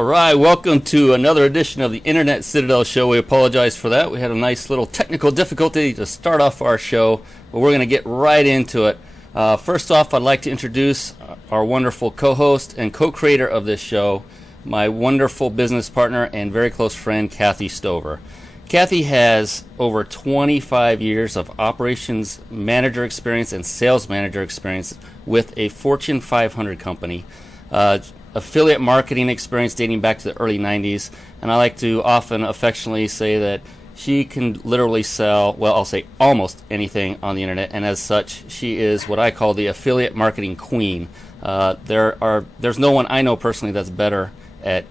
All right, welcome to another edition of the Internet Citadel Show. We apologize for that. We had a nice little technical difficulty to start off our show, but we're going to get right into it. First off, I'd like to introduce our wonderful co-host and co-creator of this show, my wonderful business partner and very close friend, Kathy Stover. Kathy has over 25 years of operations manager experience and sales manager experience with a Fortune 500 company. Affiliate marketing experience dating back to the early 90s, and I like to often affectionately say that she can literally sell, well, I'll say almost anything on the internet, and as such, she is what I call the affiliate marketing queen. There's no one I know personally that's better at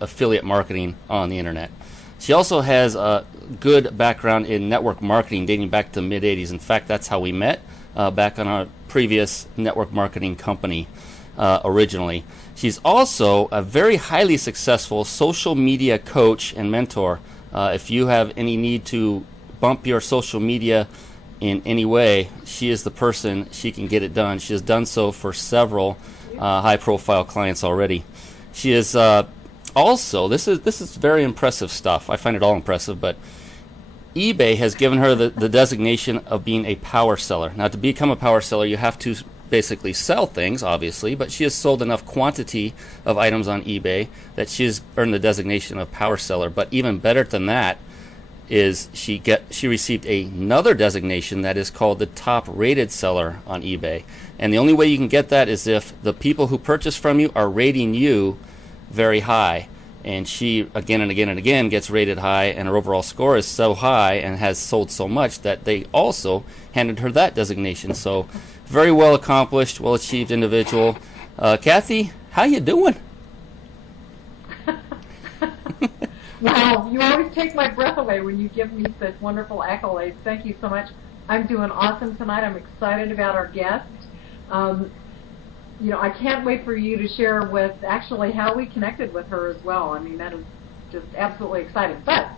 affiliate marketing on the internet. She also has a good background in network marketing dating back to the mid-'80s. In fact, that's how we met back on our previous network marketing company originally. She's also a very highly successful social media coach and mentor. If you have any need to bump your social media in any way, she is the person. She can get it done. She has done so for several high-profile clients already. She is also, this is very impressive stuff. I find it all impressive, but eBay has given her the designation of being a power seller. Now, to become a power seller, you have to basically sell things, obviously, but she has sold enough quantity of items on eBay that she has earned the designation of power seller. But even better than that is she received another designation that is called the top rated seller on eBay. And the only way you can get that is if the people who purchase from you are rating you very high. And she again and again and again gets rated high, and her overall score is so high and has sold so much that they also handed her that designation. So very well accomplished, well achieved individual. Kathy, how you doing? Wow, you always take my breath away when you give me such wonderful accolades. Thank you so much. I'm doing awesome tonight. I'm excited about our guest. I can't wait for you to share with actually how we connected with her as well. I mean, that is just absolutely exciting. But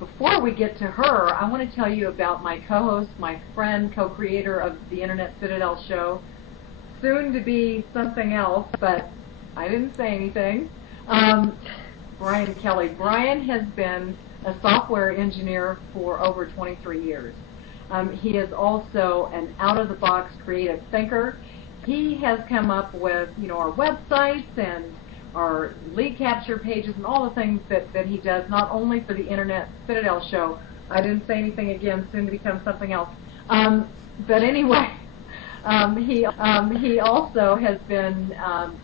before we get to her, I want to tell you about my co-host, my friend, co-creator of the Internet Citadel Show, soon to be something else, but I didn't say anything, Brian Kelly. Brian has been a software engineer for over 23 years. He is also an out-of-the-box creative thinker. He has come up with, our websites and our lead capture pages and all the things that he does, not only for the Internet Citadel Show. I didn't say anything again, soon to become something else. But anyway, he also has been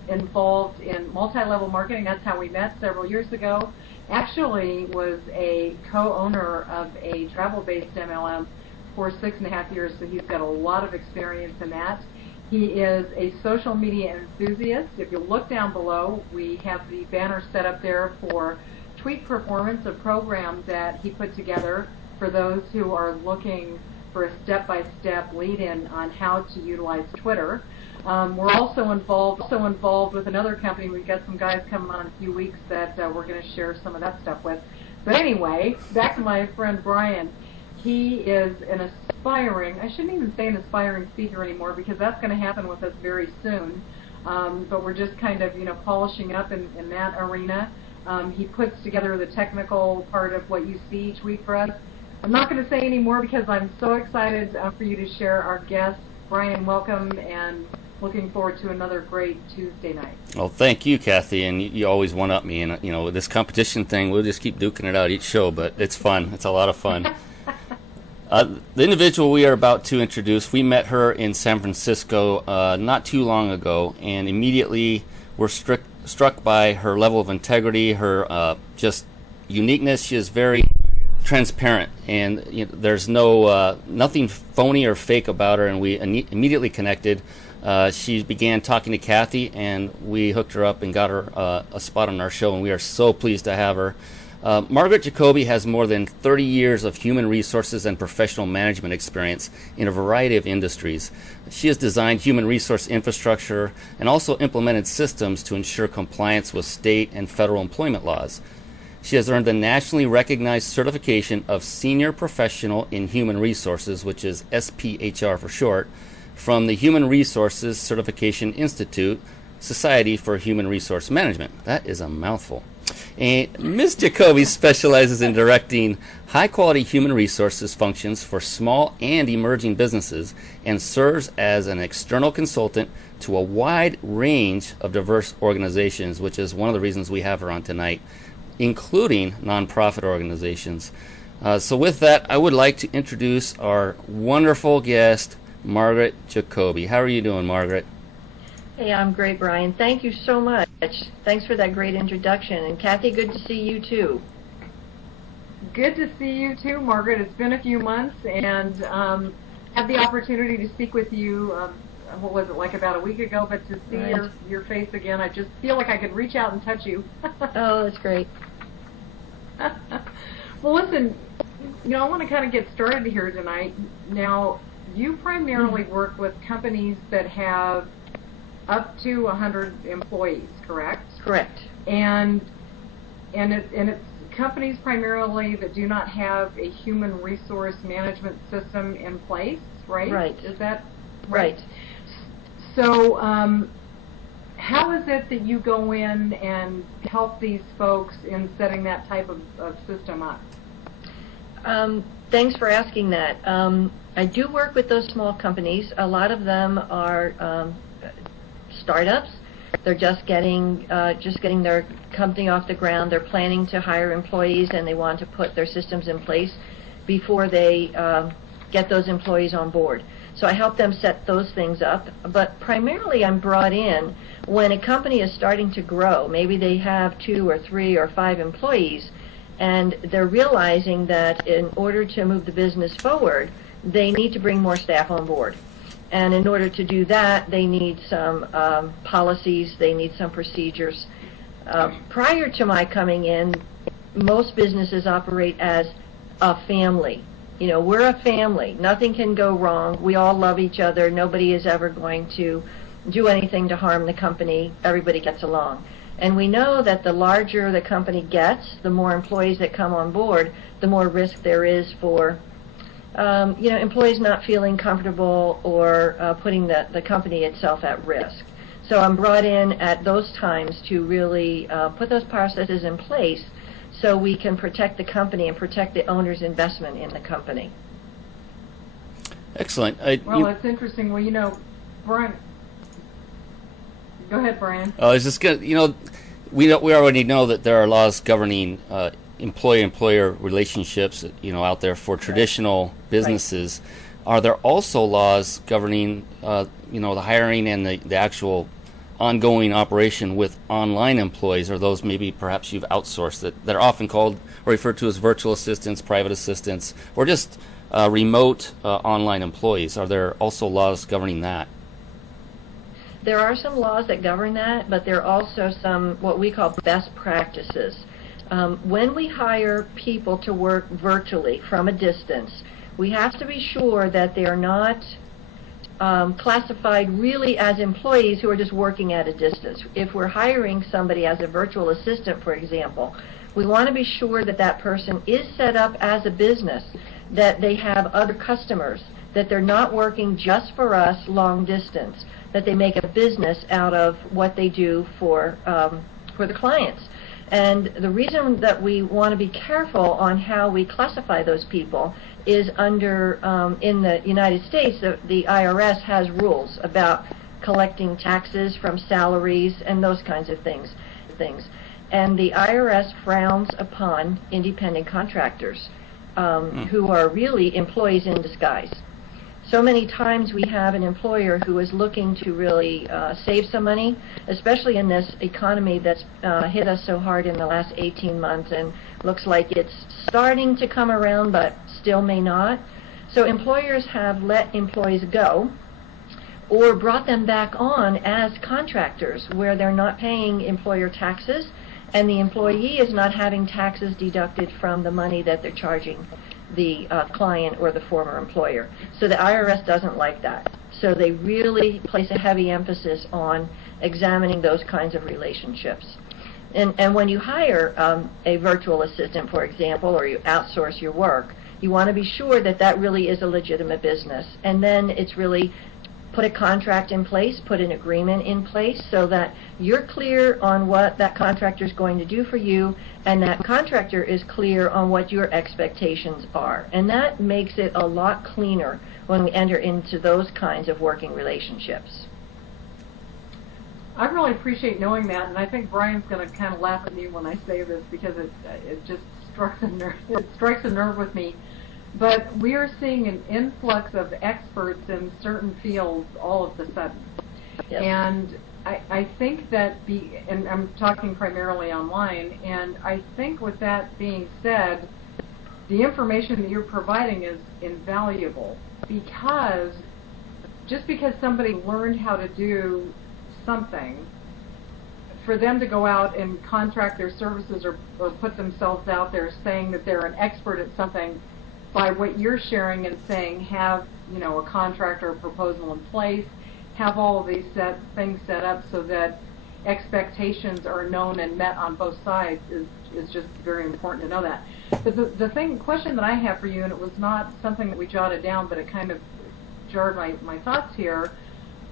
involved in multi-level marketing. That's how we met several years ago. Actually was a co-owner of a travel-based MLM for 6.5 years, so he's got a lot of experience in that. He is a social media enthusiast. If you look down below, we have the banner set up there for Tweet Performance, a program that he put together for those who are looking for a step-by-step lead-in on how to utilize Twitter. We're also involved with another company. We've got some guys coming on in a few weeks that we're going to share some of that stuff with. But anyway, back to my friend Brian. He is an aspiring, I shouldn't even say an aspiring speaker anymore because that's going to happen with us very soon. But we're just kind of, polishing up in that arena. He puts together the technical part of what you see each week for us. I'm not going to say any more because I'm so excited for you to share our guest. Brian, welcome, and looking forward to another great Tuesday night. Well, thank you, Kathy, and you always one-up me. And, this competition thing, we'll just keep duking it out each show, but it's fun. It's a lot of fun. The individual we are about to introduce, we met her in San Francisco not too long ago, and immediately were struck by her level of integrity, her just uniqueness. She is very transparent, and there's nothing phony or fake about her, and we immediately connected. She began talking to Kathy, and we hooked her up and got her a spot on our show, and we are so pleased to have her. Margaret Jacoby has more than 30 years of human resources and professional management experience in a variety of industries. She has designed human resource infrastructure and also implemented systems to ensure compliance with state and federal employment laws. She has earned the nationally recognized certification of Senior Professional in Human Resources, which is SPHR for short, from the Human Resources Certification Institute, Society for Human Resource Management. That is a mouthful. And Ms. Jacoby specializes in directing high-quality human resources functions for small and emerging businesses and serves as an external consultant to a wide range of diverse organizations, which is one of the reasons we have her on tonight, including nonprofit organizations. So with that, I would like to introduce our wonderful guest, Margaret Jacoby. How are you doing, Margaret? Hey, I'm great, Brian. Thank you so much. Thanks for that great introduction. And Kathy, good to see you too. Good to see you too, Margaret. It's been a few months, and had the opportunity to speak with you, what was it, like about a week ago, but to see your face again, I just feel like I could reach out and touch you. Oh, that's great. Well, listen, I want to kind of get started here tonight. Now, you primarily work with companies that have up to 100 employees, correct? Correct. And it's companies primarily that do not have a human resource management system in place, right? Right. Is that right? So, how is it that you go in and help these folks in setting that type of system up? Thanks for asking that. I do work with those small companies. A lot of them are startups. They're just getting their company off the ground. They're planning to hire employees, and they want to put their systems in place before they get those employees on board. So I help them set those things up. But primarily, I'm brought in when a company is starting to grow. Maybe they have 2 or 3 or 5 employees, and they're realizing that in order to move the business forward, they need to bring more staff on board. And in order to do that, they need some policies, they need some procedures. Prior to my coming in, most businesses operate as a family. We're a family. Nothing can go wrong. We all love each other. Nobody is ever going to do anything to harm the company. Everybody gets along. And we know that the larger the company gets, the more employees that come on board, the more risk there is for employees not feeling comfortable or putting the company itself at risk. So I'm brought in at those times to really put those processes in place so we can protect the company and protect the owner's investment in the company. Excellent. Well, it's interesting. Well, Brian, go ahead, Brian. I was just going to, we already know that there are laws governing employee-employer relationships, out there for traditional businesses. Right. Are there also laws governing, the hiring and the actual ongoing operation with online employees, or those maybe perhaps you've outsourced that are often called or referred to as virtual assistants, private assistants, or just remote online employees? Are there also laws governing that? There are some laws that govern that, but there are also some what we call best practices. When we hire people to work virtually from a distance, we have to be sure that they are not classified really as employees who are just working at a distance. If we're hiring somebody as a virtual assistant, for example, we want to be sure that that person is set up as a business, that they have other customers, that they're not working just for us long distance, that they make a business out of what they do for the clients. And the reason that we want to be careful on how we classify those people is under, in the United States, the IRS has rules about collecting taxes from salaries and those kinds of things. And the IRS frowns upon independent contractors who are really employees in disguise. So many times we have an employer who is looking to really save some money, especially in this economy that's hit us so hard in the last 18 months and looks like it's starting to come around but still may not. So employers have let employees go or brought them back on as contractors where they're not paying employer taxes and the employee is not having taxes deducted from the money that they're charging the client or the former employer. So the IRS doesn't like that. So they really place a heavy emphasis on examining those kinds of relationships. And when you hire a virtual assistant, for example, or you outsource your work, you want to be sure that that really is a legitimate business. And then it's really put a contract in place, put an agreement in place so that you're clear on what that contractor is going to do for you, and that contractor is clear on what your expectations are. And that makes it a lot cleaner when we enter into those kinds of working relationships. I really appreciate knowing that, and I think Brian's going to kind of laugh at me when I say this because it just strikes a nerve. It strikes a nerve with me. But we are seeing an influx of experts in certain fields all of a sudden. Yep. And I think that, and I'm talking primarily online, and I think with that being said, the information that you're providing is invaluable, because just because somebody learned how to do something, for them to go out and contract their services or put themselves out there saying that they're an expert at something, by what you're sharing and saying, have a contract or a proposal in place, have all of these things set up so that expectations are known and met on both sides is just very important to know that. But the question that I have for you, and it was not something that we jotted down, but it kind of jarred my thoughts here.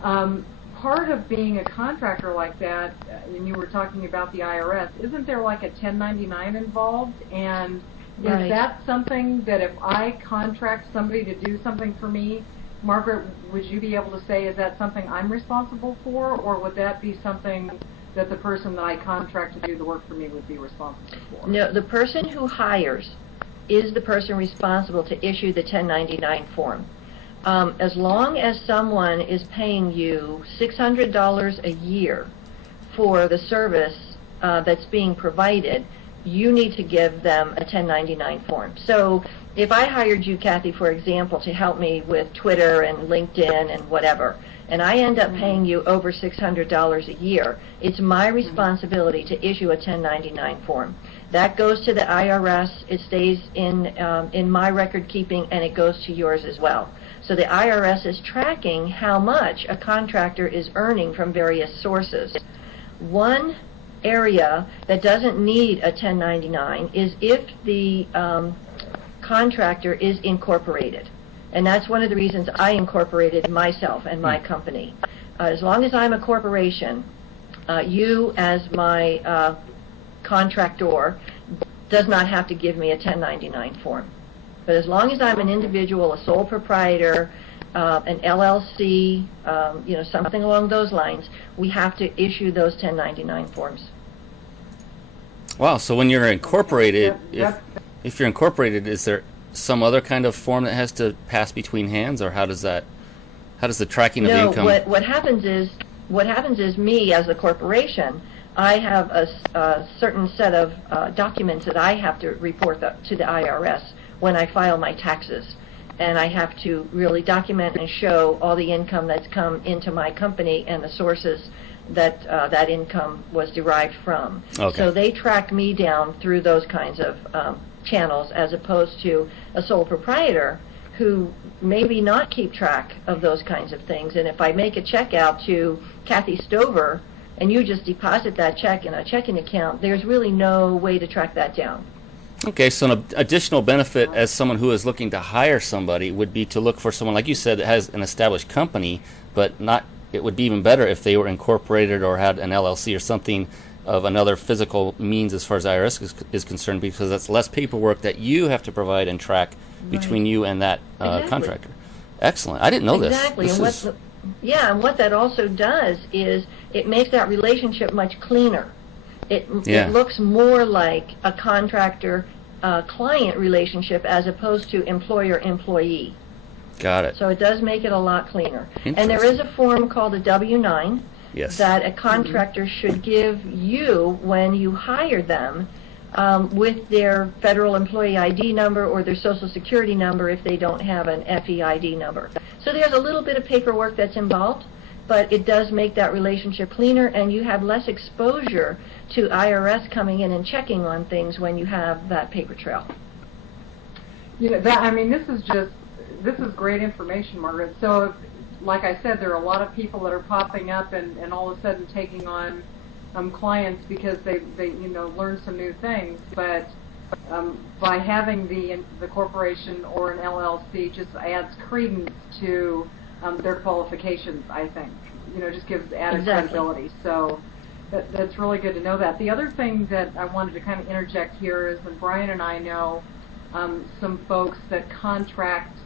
Part of being a contractor like that, and you were talking about the IRS, isn't there like a 1099 involved? And Right. is that something that if I contract somebody to do something for me, Margaret, would you be able to say, is that something I'm responsible for, or would that be something that the person that I contract to do the work for me would be responsible for? No, the person who hires is the person responsible to issue the 1099 form. As long as someone is paying you $600 a year for the service that's being provided, you need to give them a 1099 form. So if I hired you, Kathy, for example, to help me with Twitter and LinkedIn and whatever, and I end up paying you over $600 a year, it's my responsibility to issue a 1099 form. That goes to the IRS, it stays in my record keeping, and it goes to yours as well. So the IRS is tracking how much a contractor is earning from various sources. One area that doesn't need a 1099 is if the contractor is incorporated. And that's one of the reasons I incorporated myself and my company. As long as I'm a corporation, you as my contractor does not have to give me a 1099 form. But as long as I'm an individual, a sole proprietor, an LLC, something along those lines, we have to issue those 1099 forms. Wow, so when you're incorporated, if you're incorporated, is there some other kind of form that has to pass between hands, or how does the tracking of income? No, what happens is me as a corporation, I have a certain set of documents that I have to report to the IRS when I file my taxes. And I have to really document and show all the income that's come into my company and the sources that that income was derived from. Okay. So they track me down through those kinds of channels, as opposed to a sole proprietor who maybe not keep track of those kinds of things. And if I make a check out to Kathy Stover and you just deposit that check in a checking account, there's really no way to track that down. Okay, so an additional benefit as someone who is looking to hire somebody would be to look for someone, like you said, that has an established company, but not. It would be even better if they were incorporated or had an LLC or something of another physical means as far as IRS is concerned, because that's less paperwork that you have to provide and track between you and that contractor. Excellent. I didn't know this. Exactly. And what that also does is it makes that relationship much cleaner. It looks more like a contractor-client relationship as opposed to employer-employee. Got it. So it does make it a lot cleaner. And there is a form called a W-9 that a contractor should give you when you hire them with their federal employee ID number or their social security number if they don't have an FEID number. So there's a little bit of paperwork that's involved, but it does make that relationship cleaner, and you have less exposure to IRS coming in and checking on things when you have that paper trail. This is great information, Margaret. So, like I said, there are a lot of people that are popping up and all of a sudden taking on clients because they learn some new things. But by having the corporation or an LLC just adds credence to their qualifications, I think. Just gives added Exactly. credibility. So that's really good to know that. The other thing that I wanted to kind of interject here is that Brian and I know some folks that contract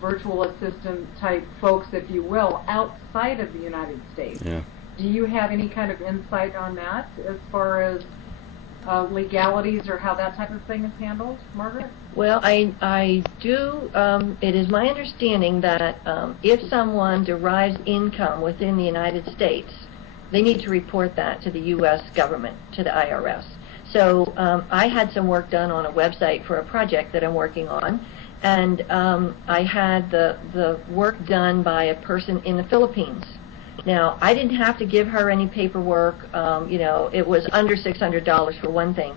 virtual assistant type folks, if you will, outside of the United States. Yeah. Do you have any kind of insight on that as far as legalities or how that type of thing is handled, Margaret? Well, I do. It is my understanding that if someone derives income within the United States, they need to report that to the U.S. government, to the IRS. So I had some work done on a website for a project that I'm working on, and I had the work done by a person in the Philippines. Now, I didn't have to give her any paperwork. It was under $600 for one thing.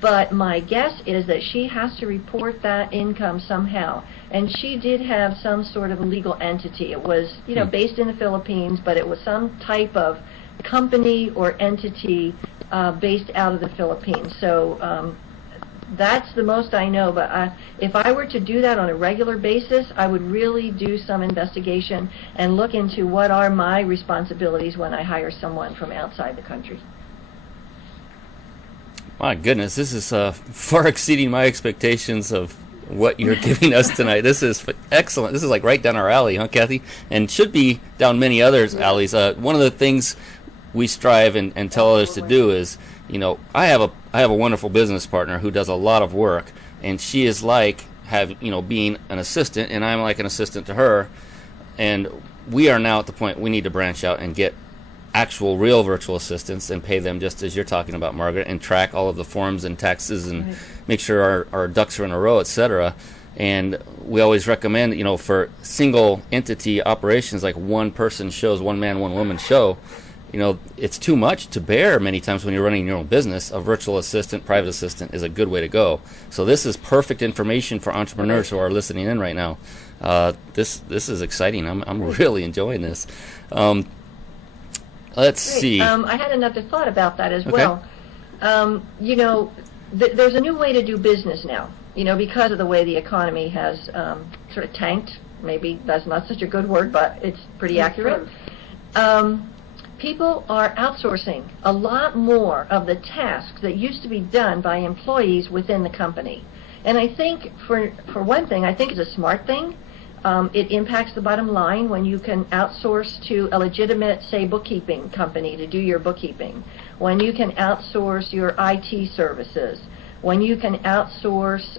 But my guess is that she has to report that income somehow. And she did have some sort of a legal entity. It was, based in the Philippines, but it was some type of company or entity based out of the Philippines. So that's the most I know. But if I were to do that on a regular basis, I would really do some investigation and look into what are my responsibilities when I hire someone from outside the country. My goodness, this is far exceeding my expectations of what you're giving us tonight. This is excellent. This is like right down our alley, huh, Kathy? And should be down many others' alleys. One of the things we strive and tell others to do is, I have a wonderful business partner who does a lot of work, and she is like being an assistant, and I'm like an assistant to her, and we are now at the point we need to branch out and get actual real virtual assistants and pay them just as you're talking about, Margaret, and track all of the forms and taxes and make sure our ducks are in a row, etc. And we always recommend, for single entity operations like one person shows, one man, one woman show, it's too much to bear many times when you're running your own business. A virtual assistant, private assistant is a good way to go. So this is perfect information for entrepreneurs who are listening in right now. This is exciting. I'm really enjoying this. Let's Great. see. I had another thought about that as Okay. well. There's a new way to do business now, because of the way the economy has sort of tanked. Maybe that's not such a good word, but it's pretty accurate. People are outsourcing a lot more of the tasks that used to be done by employees within the company. And I think, for one thing, I think it's a smart thing. It impacts the bottom line when you can outsource to a legitimate, say, bookkeeping company to do your bookkeeping, when you can outsource your IT services, when you can outsource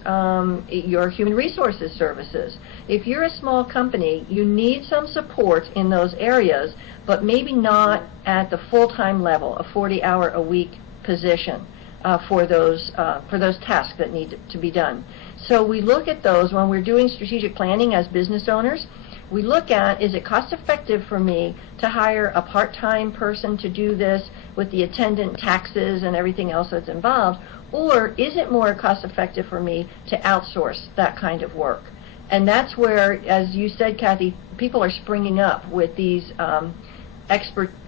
your human resources services. If you're a small company, you need some support in those areas, but maybe not at the full-time level, a 40-hour-a-week position for those tasks that need to be done. So we look at those when we're doing strategic planning as business owners. We look at, is it cost effective for me to hire a part-time person to do this with the attendant taxes and everything else that's involved, or is it more cost effective for me to outsource that kind of work? And that's where, as you said, Kathy, people are springing up with these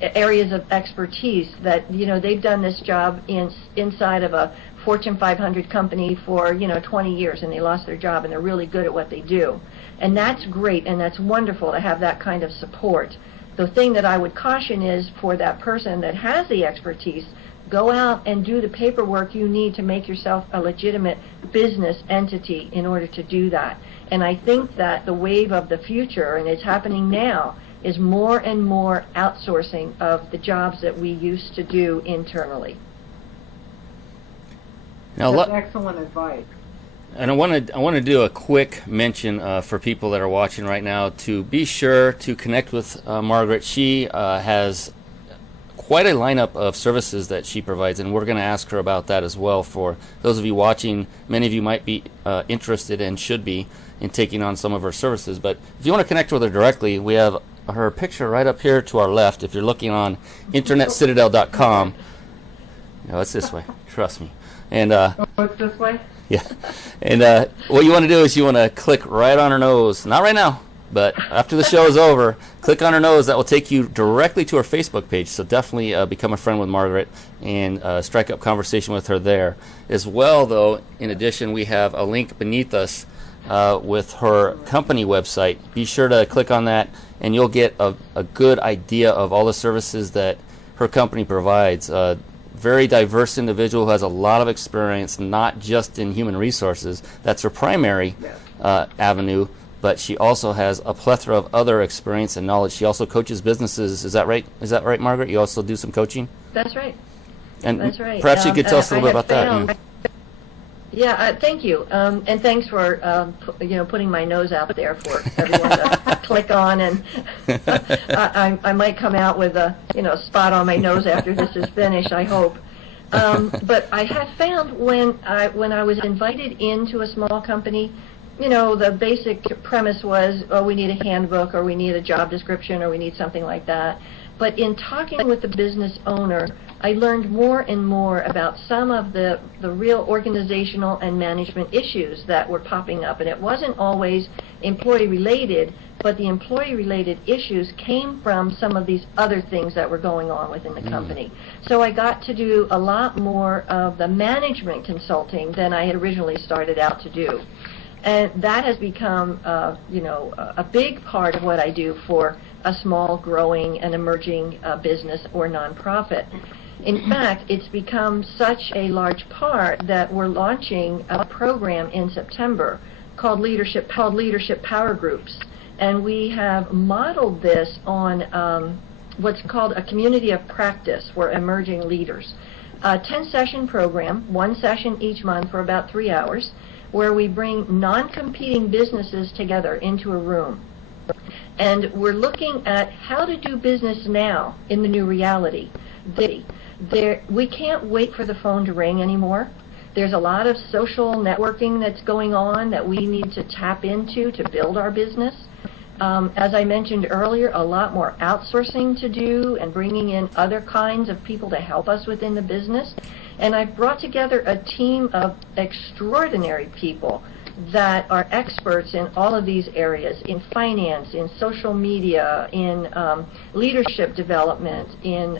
areas of expertise that, they've done this job inside of a Fortune 500 company for 20 years, and they lost their job, and they're really good at what they do. And that's great, and that's wonderful to have that kind of support. The thing that I would caution is, for that person that has the expertise, go out and do the paperwork you need to make yourself a legitimate business entity in order to do that. And I think that the wave of the future, and it's happening now, is more and more outsourcing of the jobs that we used to do internally. Now, That's excellent advice. And I want to do a quick mention for people that are watching right now to be sure to connect with Margaret. She has quite a lineup of services that she provides, and we're going to ask her about that as well. For those of you watching, many of you might be interested and should be in taking on some of her services. But if you want to connect with her directly, we have her picture right up here to our left. If you're looking on internetcitadel.com, it's this way. Trust me. And It's this way? yeah. And what you want to do is you want to click right on her nose. Not right now, but after the show is over, click on her nose. That will take you directly to her Facebook page. So definitely become a friend with Margaret and strike up conversation with her there. As well, though, in addition, we have a link beneath us with her company website. Be sure to click on that, and you'll get a good idea of all the services that her company provides. Very diverse individual who has a lot of experience, not just in human resources. That's her primary avenue, but she also has a plethora of other experience and knowledge. She also coaches businesses. Is that right? Is that right, Margaret? You also do some coaching? That's right. And That's right. Perhaps you could tell us a little bit about that. Yeah, thank you, and thanks for putting my nose out there for everyone to click on, and I might come out with a spot on my nose after this is finished, I hope. But I have found when I was invited into a small company, the basic premise was, oh, we need a handbook, or we need a job description, or we need something like that. But in talking with the business owner, I learned more and more about some of the real organizational and management issues that were popping up. And it wasn't always employee-related, but the employee-related issues came from some of these other things that were going on within the company. So I got to do a lot more of the management consulting than I had originally started out to do. And that has become, a big part of what I do for a small, growing, and emerging business or nonprofit. In fact, it's become such a large part that we're launching a program in September called Leadership Power Groups. And we have modeled this on what's called a community of practice for emerging leaders. A 10-session program, one session each month for about 3 hours, where we bring non-competing businesses together into a room. And we're looking at how to do business now in the new reality. We can't wait for the phone to ring anymore. There's a lot of social networking that's going on that we need to tap into to build our business. As I mentioned earlier, a lot more outsourcing to do and bringing in other kinds of people to help us within the business. And I've brought together a team of extraordinary people that are experts in all of these areas, in finance, in social media, in leadership development, in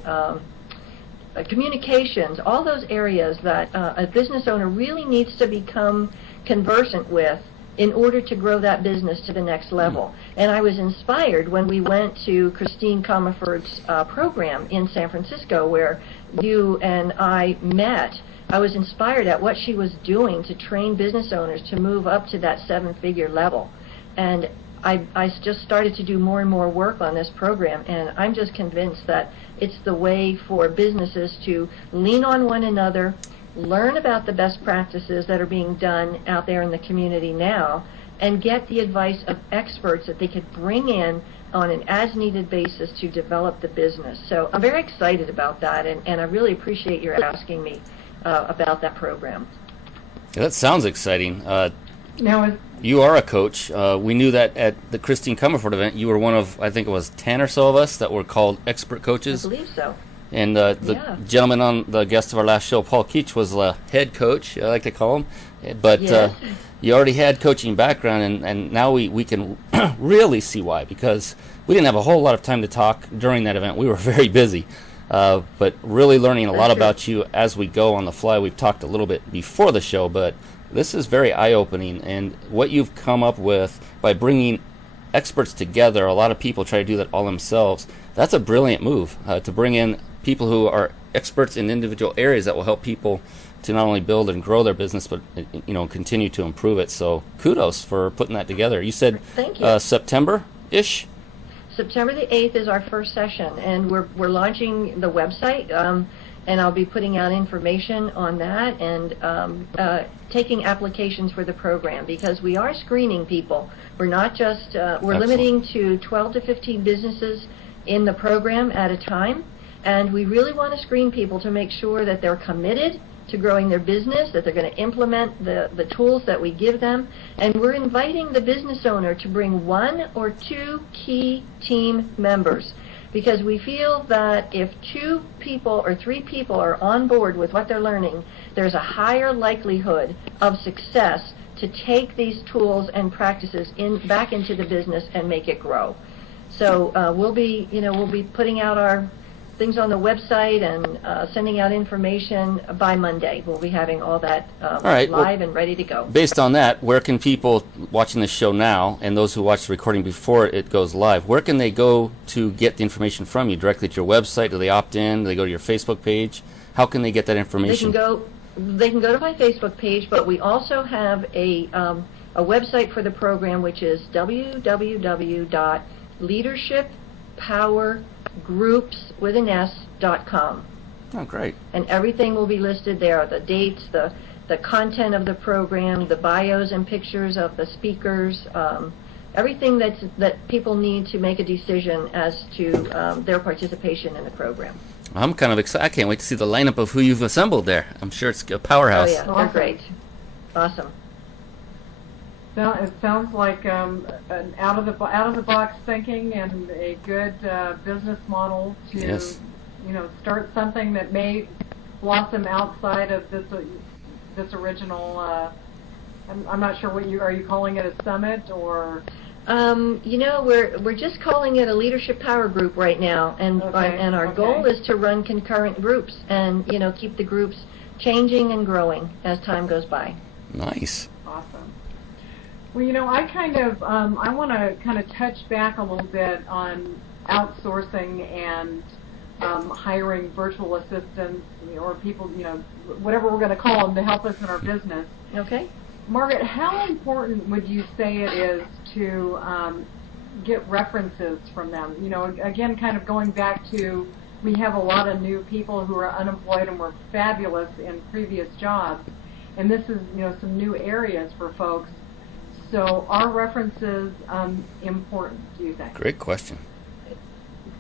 communications, all those areas that a business owner really needs to become conversant with in order to grow that business to the next level. And I was inspired when we went to Christine Comerford's program in San Francisco, where you and I met. I was inspired at what she was doing to train business owners to move up to that 7-figure level. And I just started to do more and more work on this program, and I'm just convinced that it's the way for businesses to lean on one another, learn about the best practices that are being done out there in the community now, and get the advice of experts that they could bring in on an as-needed basis to develop the business. So I'm very excited about that, and I really appreciate your asking me about that program. Yeah, that sounds exciting. Now, You are a coach. We knew that at the Christine Comerford event, you were one of, I think it was 10 or so of us that were called expert coaches. I believe so. And the gentleman on the guest of our last show, Paul Keach, was the head coach, I like to call him. But Yes. You already had coaching background, and now we can really see why, because we didn't have a whole lot of time to talk during that event. We were very busy. But really learning a lot about you as we go on the fly. We've talked a little bit before the show, but this is very eye-opening. And what you've come up with by bringing experts together, a lot of people try to do that all themselves. That's a brilliant move, to bring in people who are experts in individual areas that will help people to not only build and grow their business, but continue to improve it. So kudos for putting that together. You said Thank you. September-ish? September the 8th is our first session, and we're launching the website, and I'll be putting out information on that and taking applications for the program, because we are screening people. We're not just, we're limiting to 12 to 15 businesses in the program at a time, and we really want to screen people to make sure that they're committed to growing their business, that they're going to implement the tools that we give them. And we're inviting the business owner to bring 1 or 2 key team members, because we feel that if 2 people or 3 people are on board with what they're learning, there's a higher likelihood of success to take these tools and practices back into the business and make it grow. So we'll be putting out our things on the website and sending out information by Monday. We'll be having all that right, live and ready to go. Based on that, where can people watching this show now and those who watch the recording before it goes live, where can they go to get the information from you? Directly to your website? Do they opt in? Do they go to your Facebook page? How can they get that information? They can go to my Facebook page, but we also have a website for the program, which is www.leadershippowergroups.com. Oh, great. And everything will be listed there, the dates, the content of the program, the bios and pictures of the speakers, everything that people need to make a decision as to their participation in the program. I'm kind of excited. I can't wait to see the lineup of who you've assembled there. I'm sure it's a powerhouse. Oh, yeah, they're great. Awesome. It sounds like an out of the box thinking and a good business model to Yes. start something that may blossom outside of this original. I'm not sure what are you calling it, a summit or? We're just calling it a leadership power group right now, and our goal is to run concurrent groups and keep the groups changing and growing as time goes by. Nice. Awesome. Well, I want to kind of touch back a little bit on outsourcing and hiring virtual assistants or people, whatever we're going to call them to help us in our business. Okay. Margaret, how important would you say it is to get references from them? Again, kind of going back to, we have a lot of new people who are unemployed and were fabulous in previous jobs, and this is, some new areas for folks. So are references important, do you think? Great question.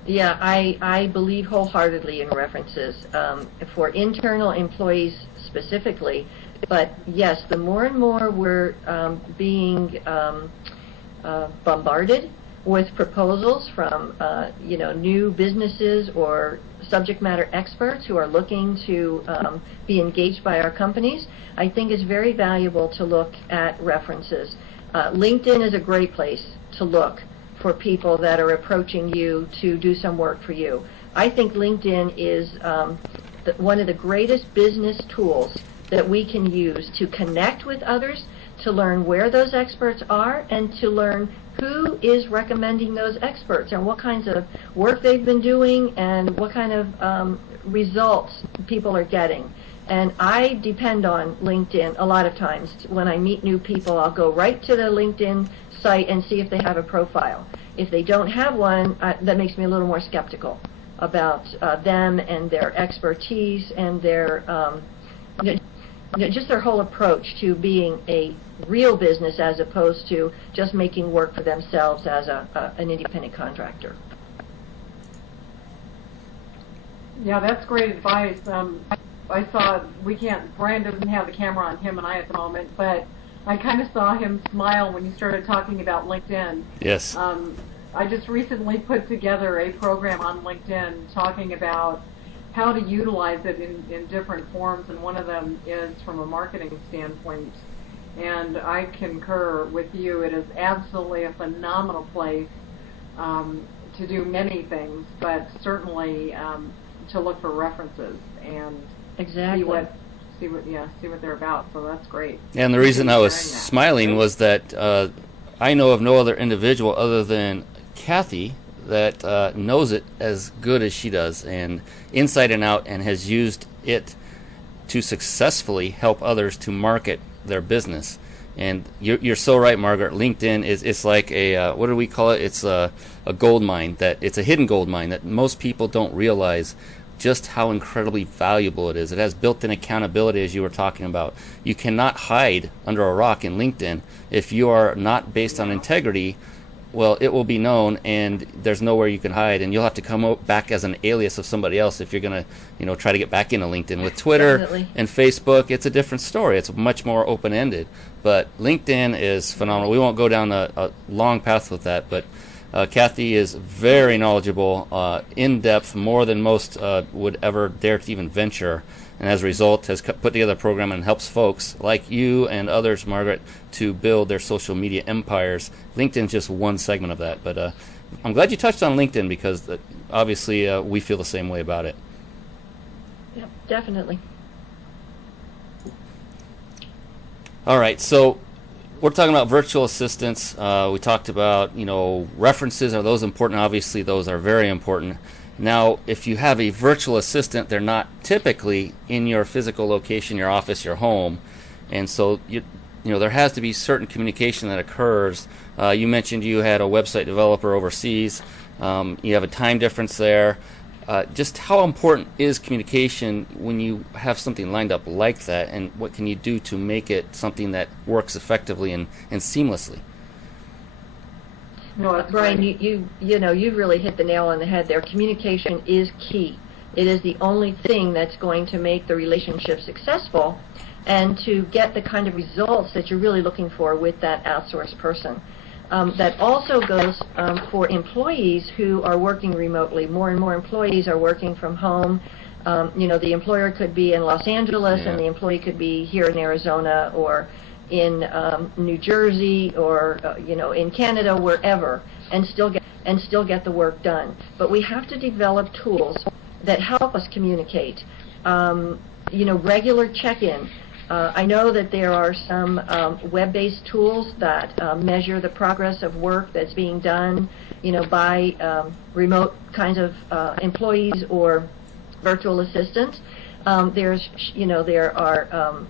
Yeah, I believe wholeheartedly in references for internal employees specifically. But yes, the more and more we're being bombarded with proposals from new businesses or subject matter experts who are looking to be engaged by our companies, I think it's very valuable to look at references. LinkedIn is a great place to look for people that are approaching you to do some work for you. I think LinkedIn is one of the greatest business tools that we can use to connect with others, to learn where those experts are, and to learn who is recommending those experts and what kinds of work they've been doing and what kind of results people are getting. And I depend on LinkedIn a lot of times. When I meet new people, I'll go right to the LinkedIn site and see if they have a profile. If they don't have one, that makes me a little more skeptical about them and their expertise and their just their whole approach to being a real business as opposed to just making work for themselves as an independent contractor. Yeah, that's great advice. I saw, Brian doesn't have the camera on him and I at the moment, but I kind of saw him smile when you started talking about LinkedIn. Yes. I just recently put together a program on LinkedIn talking about how to utilize it in different forms, and one of them is from a marketing standpoint. And I concur with you. It is absolutely a phenomenal place to do many things, but certainly to look for references and exactly see what they're about. So that's great. And the reason I was smiling was that I know of no other individual other than Kathy that knows it as good as she does, and inside and out, and has used it to successfully help others to market their business. And you're so right, Margaret. LinkedIn it's like a what do we call it? It's a gold mine. It's a hidden gold mine that most people don't realize just how incredibly valuable it is. It has built-in accountability, as you were talking about. You cannot hide under a rock in LinkedIn. If you are not based on integrity, well, it will be known, and there's nowhere you can hide, and you'll have to come back as an alias of somebody else if you're going to, try to get back into LinkedIn. With Twitter Definitely. And Facebook, it's a different story. It's much more open-ended. But LinkedIn is phenomenal. We won't go down a long path with that, but Kathy is very knowledgeable, in depth, more than most would ever dare to even venture, and as a result has put together a program and helps folks like you and others, Margaret, to build their social media empires. LinkedIn's just one segment of that, but I'm glad you touched on LinkedIn because obviously we feel the same way about it. Yep, definitely. All right, so we're talking about virtual assistants. We talked about, references. Are those important? Obviously, those are very important. Now, if you have a virtual assistant, they're not typically in your physical location, your office, your home, and so there has to be certain communication that occurs. You mentioned you had a website developer overseas. You have a time difference there. Just how important is communication when you have something lined up like that, and what can you do to make it something that works effectively and seamlessly? No, Brian, you really hit the nail on the head there. Communication is key. It is the only thing that's going to make the relationship successful and to get the kind of results that you're really looking for with that outsourced person. That also goes for employees who are working remotely. More and more employees are working from home. The employer could be in Los Angeles, and the employee could be here in Arizona or in New Jersey or in Canada, wherever, and still get the work done. But we have to develop tools that help us communicate. Regular check-in. I know that there are some web-based tools that measure the progress of work that's being done, by remote kinds of employees or virtual assistants. There are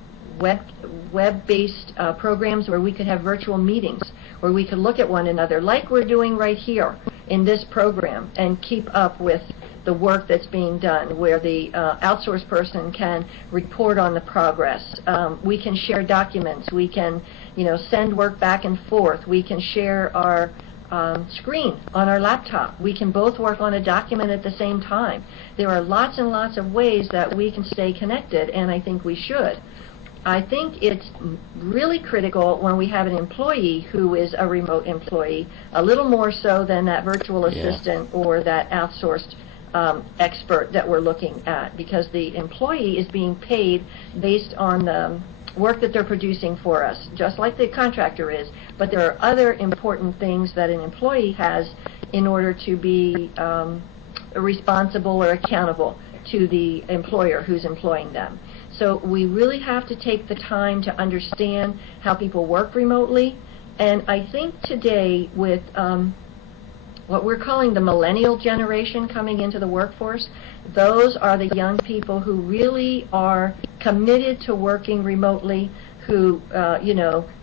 web-based programs where we could have virtual meetings, where we could look at one another like we're doing right here in this program and keep up with the work that's being done, where the outsourced person can report on the progress. We can share documents. We can, send work back and forth. We can share our screen on our laptop. We can both work on a document at the same time. There are lots and lots of ways that we can stay connected, and I think we should. I think it's really critical when we have an employee who is a remote employee, a little more so than that virtual assistant or that outsourced expert that we're looking at, because the employee is being paid based on the work that they're producing for us, just like the contractor is. But there are other important things that an employee has in order to be responsible or accountable to the employer who's employing them. So we really have to take the time to understand how people work remotely. And I think today with what we're calling the millennial generation coming into the workforce, those are the young people who really are committed to working remotely, who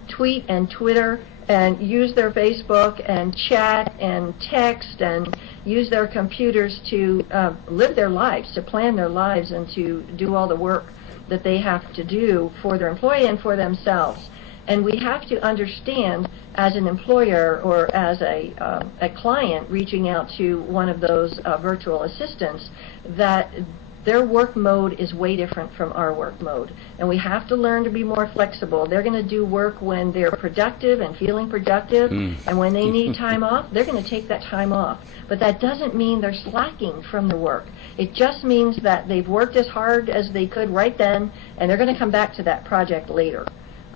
tweet and Twitter and use their Facebook and chat and text and use their computers to live their lives, to plan their lives, and to do all the work that they have to do for their employee and for themselves. And we have to understand, as an employer or as a client reaching out to one of those virtual assistants, that their work mode is way different from our work mode. And we have to learn to be more flexible. They're going to do work when they're productive and feeling productive, and when they need time off, they're going to take that time off. But that doesn't mean they're slacking from the work. It just means that they've worked as hard as they could right then, and they're going to come back to that project later.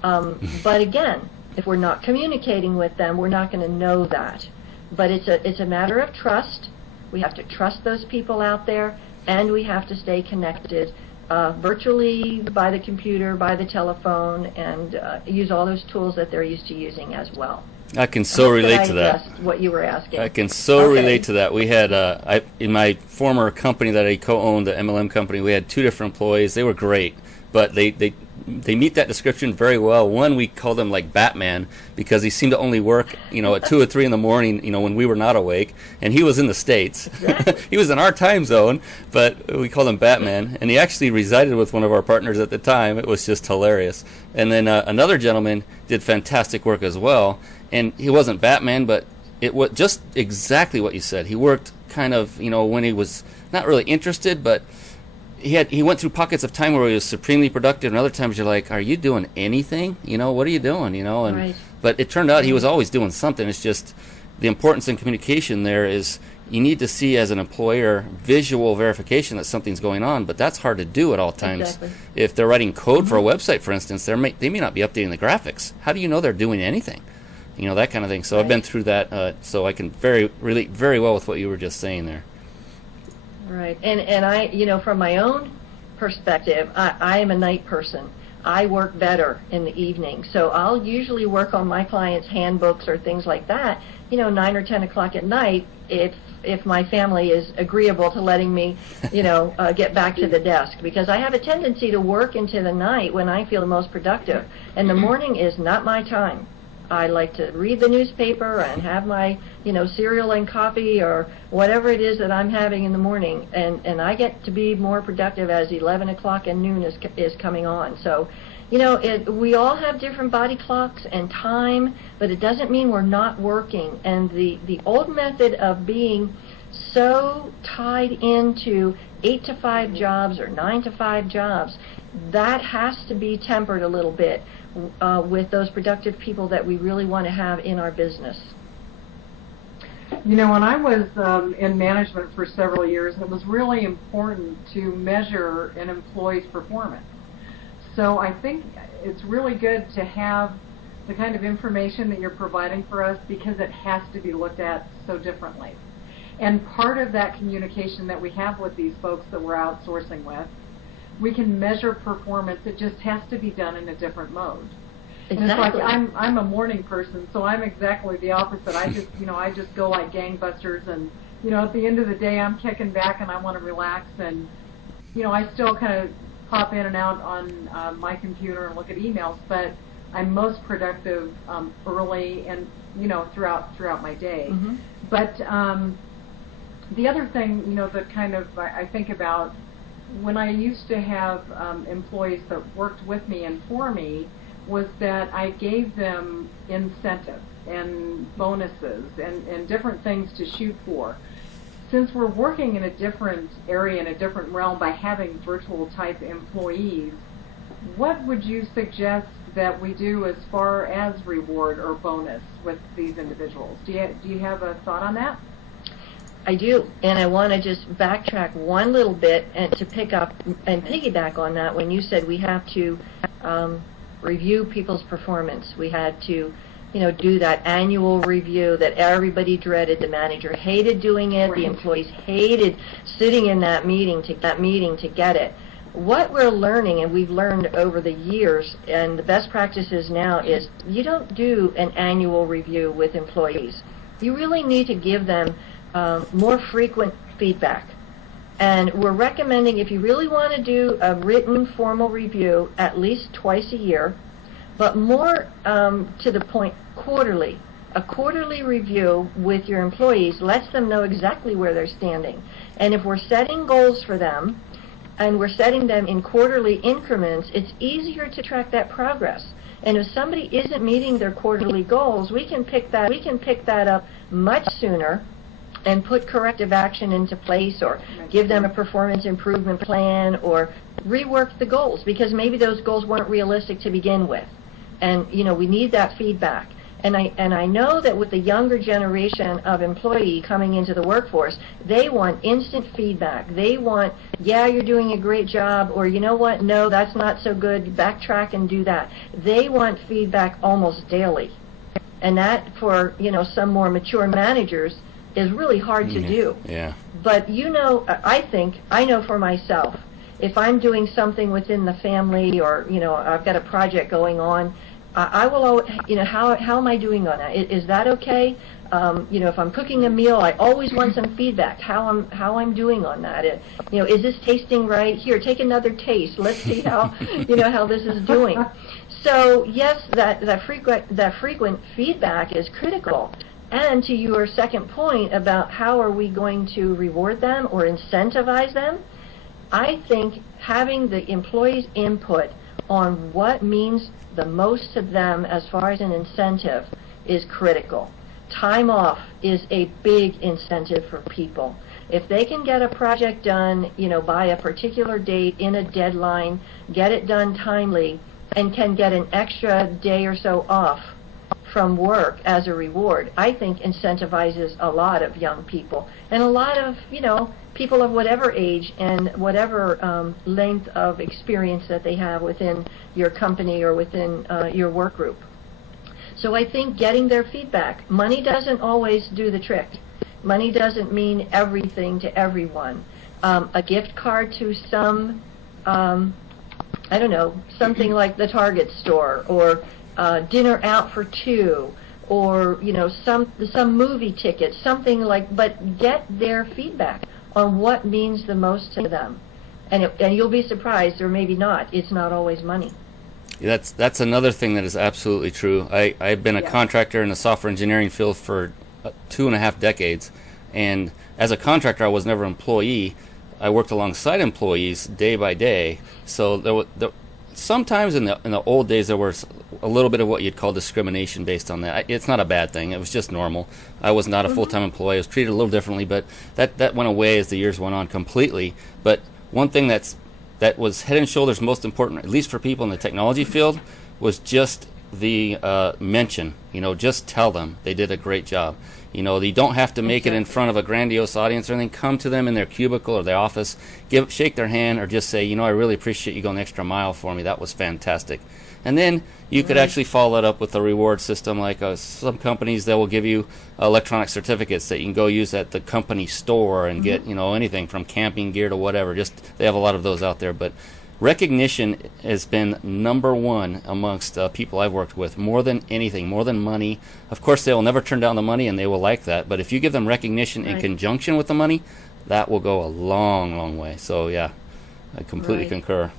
But again, if we're not communicating with them, we're not going to know that. But it's a matter of trust. We have to trust those people out there, and we have to stay connected virtually, by the computer, by the telephone, and use all those tools that they're used to using as well. I can so relate to that. What you were asking. I can so relate to that. We had, in my former company that I co-owned, the MLM company, we had two different employees. They were great, but they meet that description very well. One, we call them like Batman, because he seemed to only work, at 2 or 3 in the morning, when we were not awake, and he was in the States. Exactly. He was in our time zone, but we called him Batman, and he actually resided with one of our partners at the time. It was just hilarious. And then another gentleman did fantastic work as well, and he wasn't Batman, but it was just exactly what you said. He worked kind of, when he was not really interested, but he went through pockets of time where he was supremely productive, and other times you're like, are you doing anything? What are you doing? And Right. But it turned out he was always doing something. It's just the importance in communication there is you need to see as an employer visual verification that something's going on, but that's hard to do at all times. Exactly. If they're writing code for a website, for instance, they may not be updating the graphics. How do you know they're doing anything? You know, that kind of thing. So I've been through that, so I can relate very well with what you were just saying there. Right. And I, you know, from my own perspective, I am a night person. I work better in the evening. So I'll usually work on my clients' handbooks or things like that, you know, 9 or 10 o'clock at night if my family is agreeable to letting me, you know, get back to the desk. Because I have a tendency to work into the night when I feel the most productive. And the morning is not my time. I like to read the newspaper and have my, you know, cereal and coffee or whatever it is that I'm having in the morning, and I get to be more productive as 11 o'clock and noon is coming on. So, you know, we all have different body clocks and time, but it doesn't mean we're not working. And the old method of being so tied into 8 to 5 jobs or 9 to 5 jobs, that has to be tempered a little bit with those productive people that we really want to have in our business. You know, when I was in management for several years, it was really important to measure an employee's performance. So I think it's really good to have the kind of information that you're providing for us, because it has to be looked at so differently. And part of that communication that we have with these folks that we're outsourcing with, we can measure performance. It just has to be done in a different mode. Exactly. And it's like I'm a morning person, so I'm exactly the opposite. I just go like gangbusters, and you know, at the end of the day, I'm kicking back and I want to relax, and you know, I still kind of pop in and out on my computer and look at emails, but I'm most productive early and you know throughout my day. Mm-hmm. But the other thing, you know, that kind of I think about, when I used to have employees that worked with me and for me, was that I gave them incentives and bonuses and different things to shoot for. Since we're working in a different area, in a different realm, by having virtual type employees, what would you suggest that we do as far as reward or bonus with these individuals? Do you have a thought on that? I do, and I want to just backtrack one little bit and to pick up and piggyback on that. When you said we have to review people's performance, we had to, you know, do that annual review that everybody dreaded. The manager hated doing it. Right. The employees hated sitting in that meeting to get it. What we're learning, and we've learned over the years, and the best practices now, is you don't do an annual review with employees. You really need to give them more frequent feedback. And we're recommending, if you really want to do a written formal review, at least twice a year, but more to the point, quarterly. A quarterly review with your employees lets them know exactly where they're standing. And if we're setting goals for them, and we're setting them in quarterly increments, it's easier to track that progress. And if somebody isn't meeting their quarterly goals, we can pick that up much sooner and put corrective action into place, or give them a performance improvement plan, or rework the goals, because maybe those goals weren't realistic to begin with. And you know, we need that feedback. And I know that with the younger generation of employee coming into the workforce, they want instant feedback. They want, yeah, you're doing a great job, or you know what, no, that's not so good, backtrack and do that. They want feedback almost daily. And that, for, you know, some more mature managers, is really hard to do. Yeah. But you know, I know for myself, if I'm doing something within the family, or you know, I've got a project going on, I will, you know, how am I doing on that? Is that okay? You know, if I'm cooking a meal, I always want some feedback. How I'm doing on that? You know, is this tasting right? Here, take another taste. Let's see how you know how this is doing. So yes, that frequent feedback is critical. And to your second point about how are we going to reward them or incentivize them, I think having the employees' input on what means the most to them as far as an incentive is critical. Time off is a big incentive for people. If they can get a project done, you know, by a particular date, in a deadline, get it done timely, and can get an extra day or so off from work as a reward, I think incentivizes a lot of young people and a lot of, people of whatever age and whatever length of experience that they have within your company or within your work group. So I think getting their feedback. Money doesn't always do the trick. Money doesn't mean everything to everyone. A gift card to some, I don't know, something like the Target store, or dinner out for two, or some movie ticket, something like. But get their feedback on what means the most to them, and you'll be surprised, or maybe not. It's not always money. That's another thing that is absolutely true. I've been a contractor in the software engineering field for 2.5 decades, and as a contractor, I was never an employee. I worked alongside employees day by day. So sometimes in the old days there was a little bit of what you'd call discrimination based on that. It's not a bad thing. It was just normal. I was not a full-time employee. I was treated a little differently, but that went away as the years went on completely. But one thing that was head and shoulders most important, at least for people in the technology field, was just the mention. Just tell them they did a great job. You don't have to make it in front of a grandiose audience or anything. Come to them in their cubicle or their office, shake their hand, or just say, I really appreciate you going the extra mile for me. That was fantastic. And then you could actually follow that up with a reward system. Like some companies, they will give you electronic certificates that you can go use at the company store and get, anything from camping gear to whatever. They have a lot of those out there. But recognition has been number one amongst people I've worked with, more than anything, more than money. Of course, they will never turn down the money, and they will like that. But if you give them recognition in conjunction with the money, that will go a long, long way. So, yeah, I completely concur.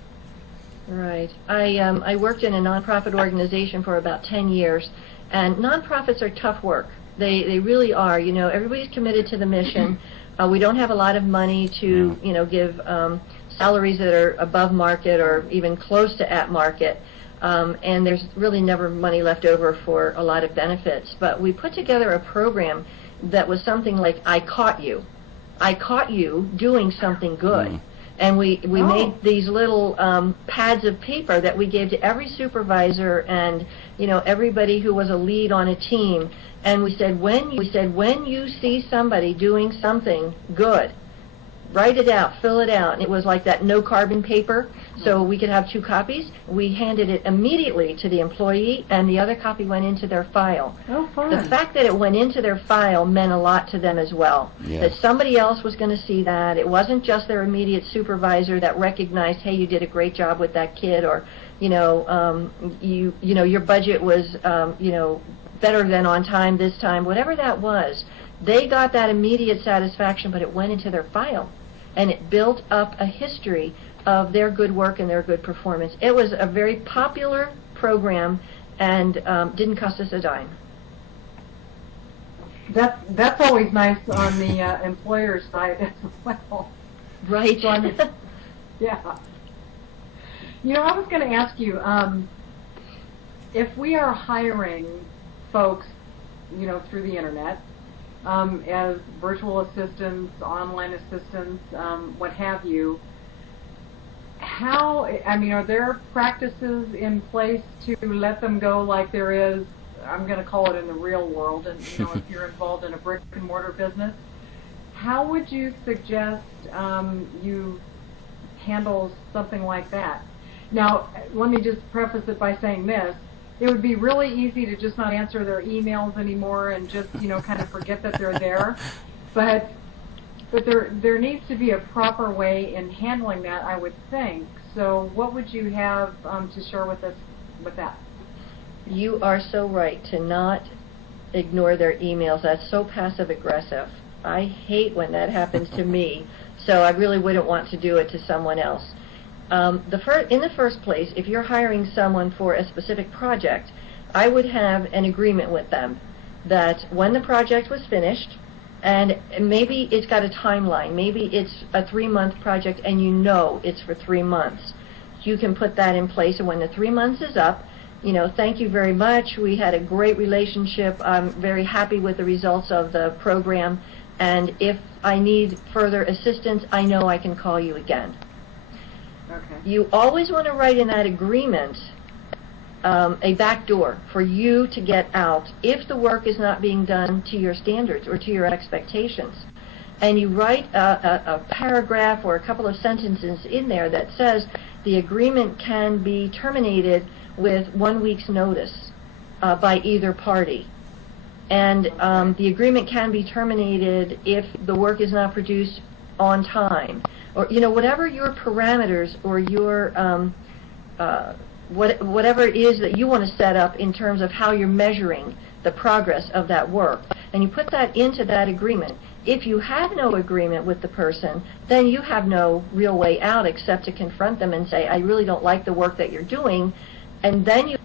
Right. I worked in a nonprofit organization for about 10 years, and nonprofits are tough work. They really are. Everybody's committed to the mission. We don't have a lot of money to, give salaries that are above market or even close to at market, and there's really never money left over for a lot of benefits. But we put together a program that was something like, I caught you doing something good. And we made these little pads of paper that we gave to every supervisor and everybody who was a lead on a team. And we said, when you see somebody doing something good, write it out, fill it out. And it was like that no carbon paper, so we could have 2 copies. We handed it immediately to the employee, and the other copy went into their file. Oh, fun. The fact that it went into their file meant a lot to them as well. Yeah. That somebody else was going to see that. It wasn't just their immediate supervisor that recognized, hey, you did a great job with that kid, or your budget was better than on time this time. Whatever that was, they got that immediate satisfaction, but it went into their file. And it built up a history of their good work and their good performance. It was a very popular program and didn't cost us a dime. That's always nice on the employer side as well. Right. So yeah. I was going to ask you, if we are hiring folks, through the internet, as virtual assistants, online assistants, what have you, are there practices in place to let them go like there is, I'm going to call it in the real world, and if you're involved in a brick and mortar business, how would you suggest you handle something like that? Now, let me just preface it by saying this. It would be really easy to just not answer their emails anymore and just, kind of forget that they're there. But there needs to be a proper way in handling that, I would think. So what would you have to share with us with that? You are so right to not ignore their emails. That's so passive-aggressive. I hate when that happens to me, so I really wouldn't want to do it to someone else. In the first place, if you're hiring someone for a specific project, I would have an agreement with them that when the project was finished, and maybe it's got a timeline, maybe it's a 3-month project and it's for 3 months, you can put that in place, and when the 3 months is up, thank you very much, we had a great relationship, I'm very happy with the results of the program, and if I need further assistance, I know I can call you again. Okay. You always want to write in that agreement a back door for you to get out if the work is not being done to your standards or to your expectations. And you write a paragraph or a couple of sentences in there that says the agreement can be terminated with 1 week's notice by either party. And the agreement can be terminated if the work is not produced on time, or whatever your parameters or your whatever it is that you want to set up in terms of how you're measuring the progress of that work, and you put that into that agreement. If you have no agreement with the person, then you have no real way out except to confront them and say, I really don't like the work that you're doing, and then you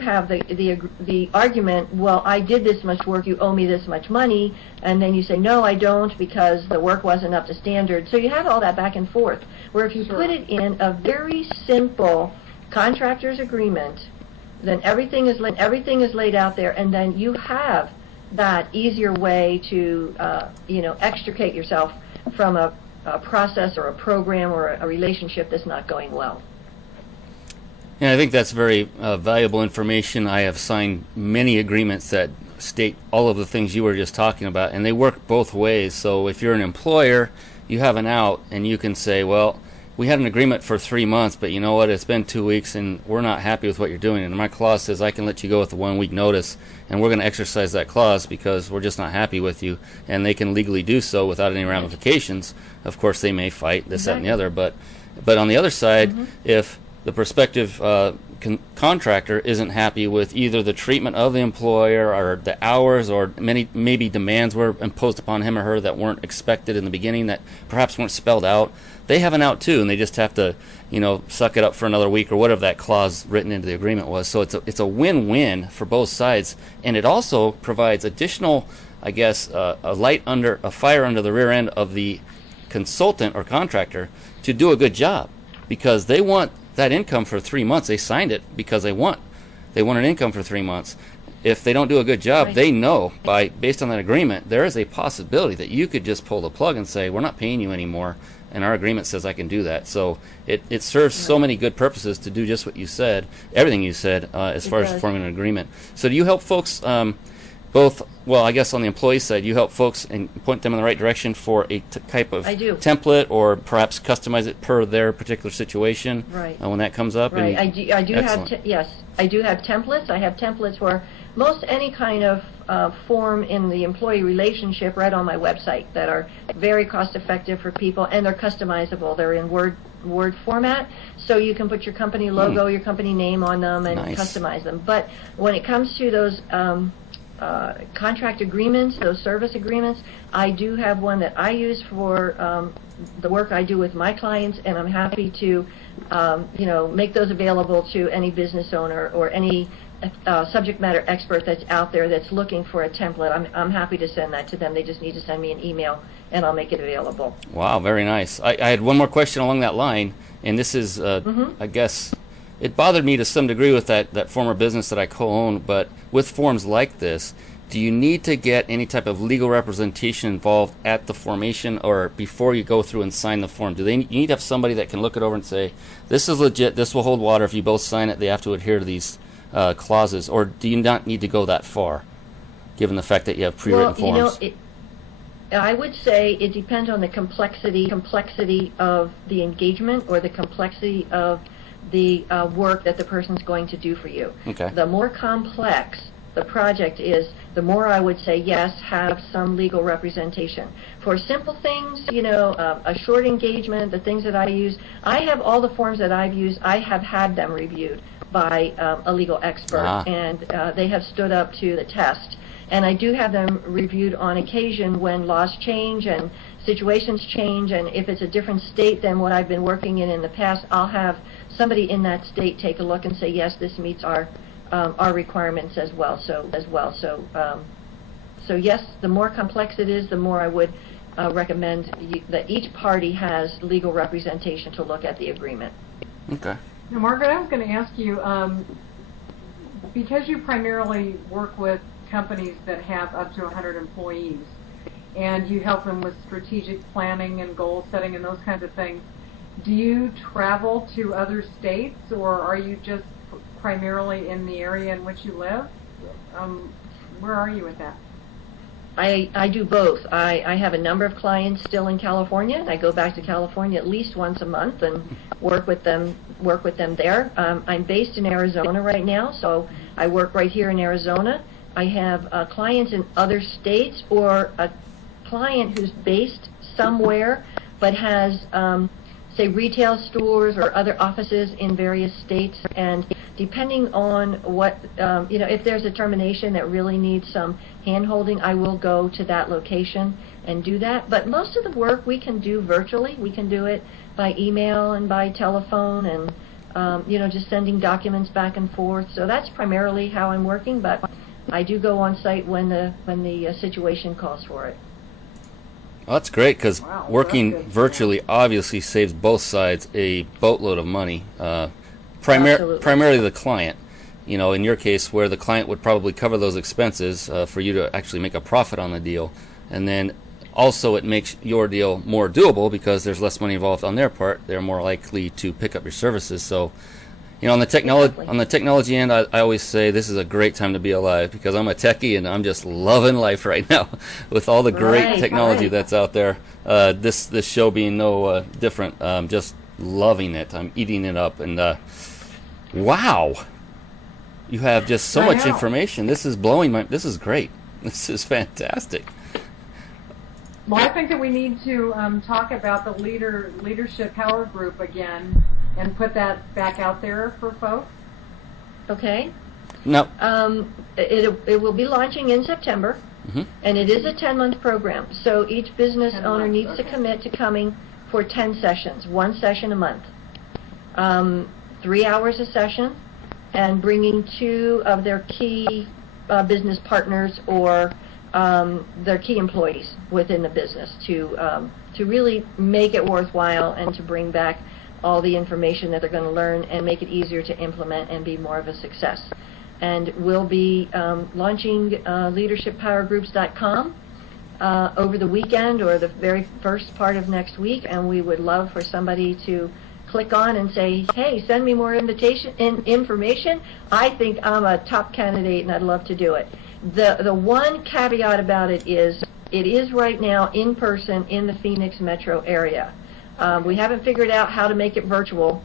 have the argument, well, I did this much work, you owe me this much money, and then you say, no, I don't, because the work wasn't up to standard. So you have all that back and forth, where if you put it in a very simple contractor's agreement, then everything is laid out there, and then you have that easier way to extricate yourself from a process or a program or a relationship that's not going well. And I think that's very valuable information. I have signed many agreements that state all of the things you were just talking about, and they work both ways. So if you're an employer, you have an out, and you can say, well, we had an agreement for 3 months, but you know what, it's been 2 weeks, and we're not happy with what you're doing. And my clause says I can let you go with a 1 week notice, and we're going to exercise that clause because we're just not happy with you. And they can legally do so without any ramifications. Of course, they may fight this, that, and the other. But on the other side, if the prospective contractor isn't happy with either the treatment of the employer or the hours, or maybe demands were imposed upon him or her that weren't expected in the beginning, that perhaps weren't spelled out, they have an out too, and they just have to, suck it up for another week or whatever that clause written into the agreement was. So it's a win-win for both sides, and it also provides additional, I guess, a fire under the rear end of the consultant or contractor to do a good job, because they want that income for 3 months. They signed it because they want an income for 3 months. If they don't do a good job, they know based on that agreement, there is a possibility that you could just pull the plug and say, we're not paying you anymore, and our agreement says I can do that. So it serves so many good purposes to do just what you said, everything you said, as far as forming an agreement. So do you help folks I guess on the employee side, you help folks and point them in the right direction for a type of template, or perhaps customize it per their particular situation when that comes up? Right. I do I do have templates. I have templates for most any kind of form in the employee relationship right on my website that are very cost effective for people, and they're customizable. They're in Word format, so you can put your company logo, your company name on them, and customize them. But when it comes to those contract agreements, those service agreements, I do have one that I use for the work I do with my clients, and I'm happy to make those available to any business owner or any subject matter expert that's out there that's looking for a template. I'm happy to send that to them. They just need to send me an email, and I'll make it available. Wow, very nice. I had one more question along that line, and this is, I guess, it bothered me to some degree with that former business that I co-own, but with forms like this, do you need to get any type of legal representation involved at the formation or before you go through and sign the form? You need to have somebody that can look it over and say, this is legit, this will hold water, if you both sign it, they have to adhere to these clauses, or do you not need to go that far, given the fact that you have pre-written forms? I would say it depends on the complexity of the engagement, or the complexity of the work that the person's going to do for you. Okay. The more complex the project is, the more I would say, yes, have some legal representation. For simple things, a short engagement, the things that I use, I have all the forms that I've used, I have had them reviewed by a legal expert, and they have stood up to the test. And I do have them reviewed on occasion when laws change and situations change, and if it's a different state than what I've been working in the past, I'll have somebody in that state take a look and say, yes, this meets our requirements as well. So yes, the more complex it is, the more I would recommend that each party has legal representation to look at the agreement. Okay. Now, Margaret, I was going to ask you, because you primarily work with companies that have up to 100 employees, and you help them with strategic planning and goal setting and those kinds of things, do you travel to other states, or are you just primarily in the area in which you live? Where are you with that? I do both. I have a number of clients still in California, and I go back to California at least once a month and work with them there. I'm based in Arizona right now, so I work right here in Arizona. I have clients in other states, or a client who's based somewhere but has, say, retail stores or other offices in various states, and depending on what, if there's a termination that really needs some hand-holding, I will go to that location and do that. But most of the work we can do virtually. We can do it by email and by telephone and, just sending documents back and forth. So that's primarily how I'm working, but I do go on site when the situation calls for it. Well, that's great, because Wow, working that's good. virtually obviously saves both sides a boatload of money. Absolutely. Primarily the client. In your case, where the client would probably cover those expenses for you to actually make a profit on the deal. And then also it makes your deal more doable because there's less money involved on their part. They're more likely to pick up your services. So, on the technology end, I always say this is a great time to be alive, because I'm a techie and I'm just loving life right now with all the great Right, technology right. that's out there. This show being no different. Just loving it. I'm eating it up, and wow, you have just so I much know. information. This is blowing my. This is great. This is fantastic. Well, I think that we need to talk about the leadership power group again and put that back out there for folks. Okay. Now, It will be launching in September, and it is a 10-month program. So each business 10 owner months, needs to okay. commit to coming for 10 sessions, one session a month, 3 hours a session, and bringing 2 of their key business partners or their key employees within the business to really make it worthwhile and to bring back all the information that they're going to learn and make it easier to implement and be more of a success. And we'll be launching leadershippowergroups.com over the weekend or the very first part of next week, and we would love for somebody to click on and say, hey, send me more information. I think I'm a top candidate and I'd love to do it. The one caveat about it is right now in person in the Phoenix metro area. We haven't figured out how to make it virtual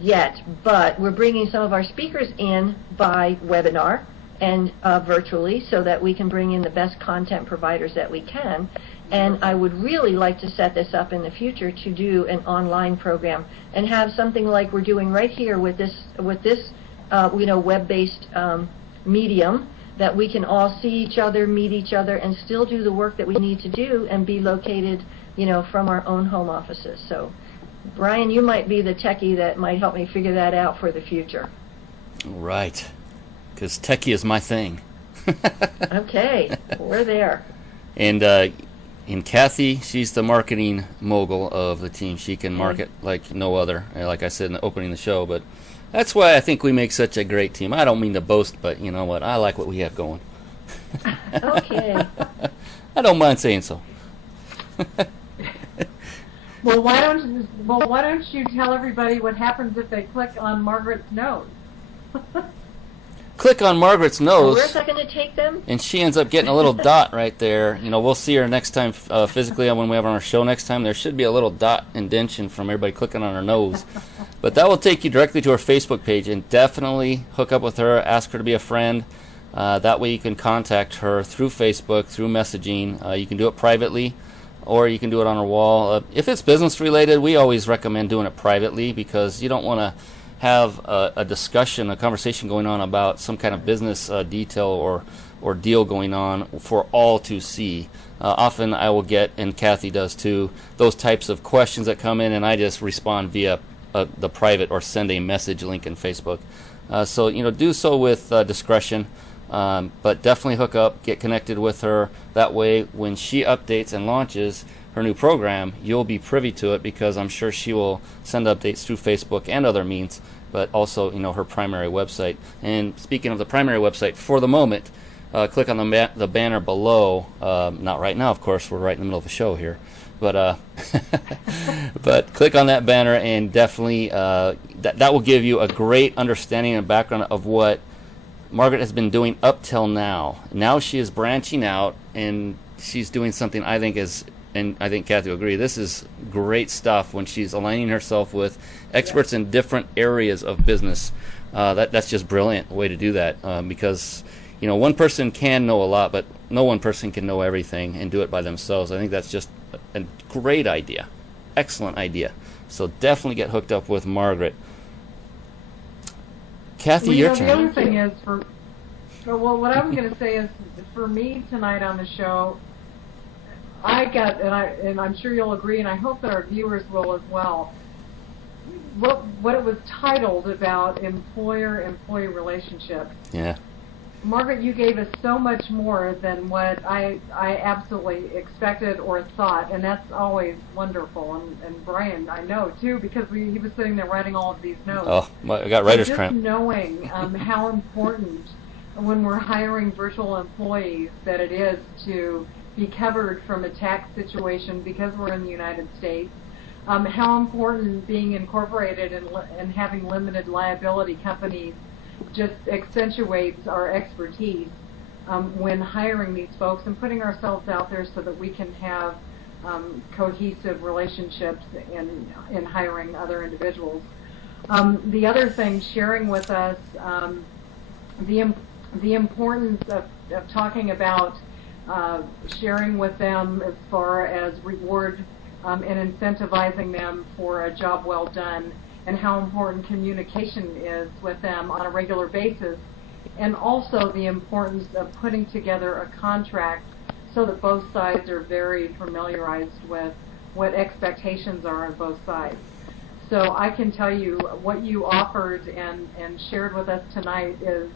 yet, but we're bringing some of our speakers in by webinar and virtually so that we can bring in the best content providers that we can. And I would really like to set this up in the future to do an online program and have something like we're doing right here with this web-based medium, that we can all see each other, meet each other, and still do the work that we need to do and be located, from our own home offices. So, Brian, you might be the techie that might help me figure that out for the future. right, because techie is my thing. Okay, we're there. And Kathy, she's the marketing mogul of the team. She can market like no other, like I said in the opening of the show. But that's why I think we make such a great team. I don't mean to boast, but you know what? I like what we have going. Okay. I don't mind saying so. Well, why don't you tell everybody what happens if they click on Margaret's nose? Click on Margaret's nose, Where's that going to take them? and she ends up getting a little dot right there. We'll see her next time physically when we have her on our show next time. There should be a little dot indentation from everybody clicking on her nose. But that will take you directly to her Facebook page, and definitely hook up with her, ask her to be a friend. That way you can contact her through Facebook, through messaging. You can do it privately, or you can do it on her wall. If it's business related, we always recommend doing it privately, because you don't want to have a discussion, a conversation going on about some kind of business detail or deal going on for all to see. Often I will get, and Kathy does too, those types of questions that come in, and I just respond via the private or send a message link in Facebook. So do so with discretion, but definitely hook up, get connected with her. That way, when she updates and launches her new program, you'll be privy to it, because I'm sure she will send updates through Facebook and other means, but also her primary website. And speaking of the primary website, for the moment, click on the banner below. Not right now, of course. We're right in the middle of a show here. But but click on that banner, and definitely that will give you a great understanding and background of what Margaret has been doing up till now. Now she is branching out, and she's doing something I think is, and I think Kathy will agree, this is great stuff when she's aligning herself with experts in different areas of business. That's just brilliant way to do that, because one person can know a lot, but no one person can know everything and do it by themselves. I think that's just a great idea. Excellent idea. So definitely get hooked up with Margaret. Kathy, your turn. The other thing is, what I'm going to say is, for me tonight on the show, I got, and I'm sure you'll agree, and I hope that our viewers will as well, what it was titled about employer-employee relationships. Yeah. Margaret, you gave us so much more than what I absolutely expected or thought, and that's always wonderful. And Brian, I know too, because he was sitting there writing all of these notes. Oh, I got writer's cramp. Just knowing how important when we're hiring virtual employees that it is to be covered from a tax situation because we're in the United States. How important being incorporated and having limited liability companies just accentuates our expertise when hiring these folks and putting ourselves out there so that we can have cohesive relationships in hiring other individuals. The other thing, sharing with us the importance of talking about sharing with them as far as reward and incentivizing them for a job well done, and how important communication is with them on a regular basis, and also the importance of putting together a contract so that both sides are very familiarized with what expectations are on both sides. So I can tell you what you offered and shared with us tonight is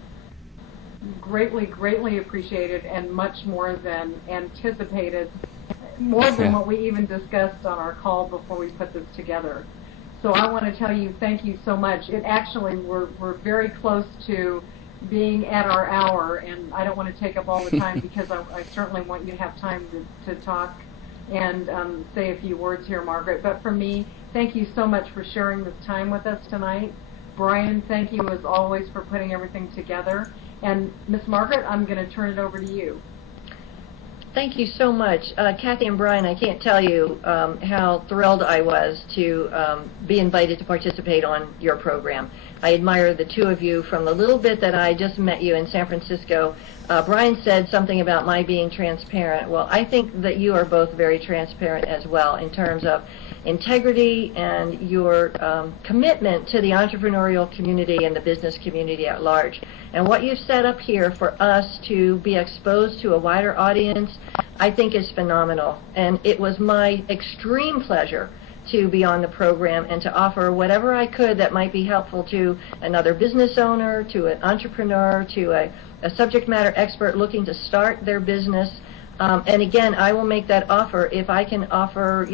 greatly, greatly appreciated, and much more than anticipated, more than what we even discussed on our call before we put this together. So I want to tell you thank you so much. It actually, we're very close to being at our hour, and I don't want to take up all the time because I certainly want you to have time to talk and say a few words here, Margaret. But for me, thank you so much for sharing this time with us tonight. Brian, thank you as always for putting everything together. And Miss Margaret, I'm going to turn it over to you. Thank you so much. Kathy and Brian, I can't tell you how thrilled I was to be invited to participate on your program. I admire the two of you from the little bit that I just met you in San Francisco. Brian said something about my being transparent. Well, I think that you are both very transparent as well in terms of integrity and your commitment to the entrepreneurial community and the business community at large. And what you've set up here for us to be exposed to a wider audience, I think is phenomenal. And it was my extreme pleasure to be on the program and to offer whatever I could that might be helpful to another business owner, to an entrepreneur, to a subject matter expert looking to start their business. And again, I will make that offer if I can offer,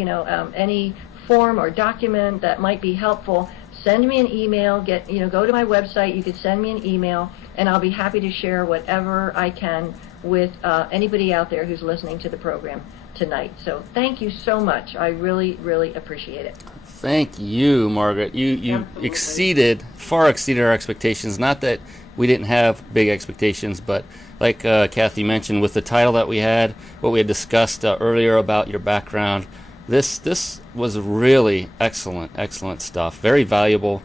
any form or document that might be helpful. Send me an email. Go to my website. You could send me an email, and I'll be happy to share whatever I can with anybody out there who's listening to the program tonight. So thank you so much. I really, really appreciate it. Thank you, Margaret. You far exceeded our expectations. Not that we didn't have big expectations, but like Kathy mentioned, with the title that we had, what we had discussed earlier about your background, this was really excellent stuff. Very valuable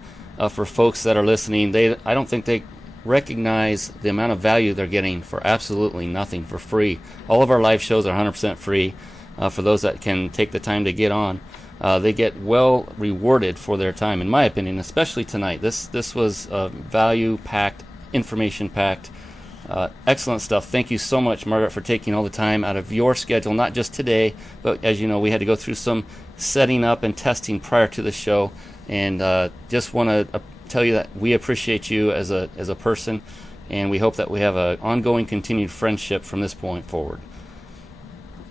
for folks that are listening. I don't think they recognize the amount of value they're getting for absolutely nothing, for free. All of our live shows are 100% free for those that can take the time to get on. They get well rewarded for their time, in my opinion, especially tonight. This was value-packed, information-packed, excellent stuff. Thank you so much, Margaret, for taking all the time out of your schedule, not just today, but as you know, we had to go through some setting up and testing prior to the show, and just want to tell you that we appreciate you as a person, and we hope that we have an ongoing, continued friendship from this point forward.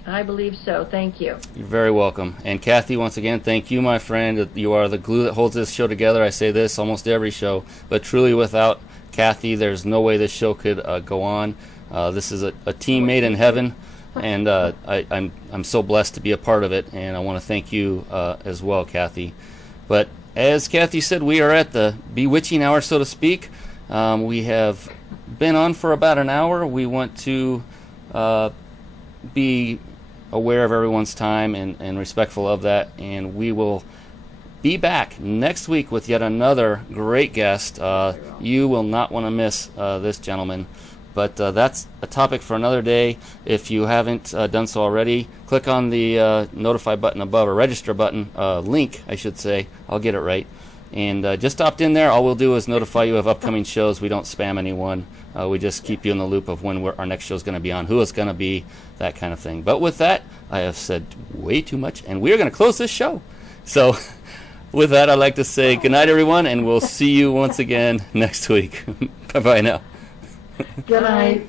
I believe so. Thank you. You're very welcome. And Kathy, once again, thank you, my friend. You are the glue that holds this show together. I say this almost every show, but truly without Kathy, there's no way this show could go on. This is a team made in heaven, and I'm so blessed to be a part of it, and I want to thank you as well, Kathy. But as Kathy said, we are at the bewitching hour, so to speak. We have been on for about an hour. We want to be aware of everyone's time and respectful of that, and we will be back next week with yet another great guest. You will not want to miss this gentleman. But that's a topic for another day. If you haven't done so already, click on the notify button above, or register button, link, I should say. I'll get it right. And just opt in there. All we'll do is notify you of upcoming shows. We don't spam anyone. We just keep you in the loop of when our next show is going to be on, who it's going to be, that kind of thing. But with that, I have said way too much, and we're going to close this show. So with that, I'd like to say good night, everyone, and we'll see you once again next week. Bye-bye now. Good night.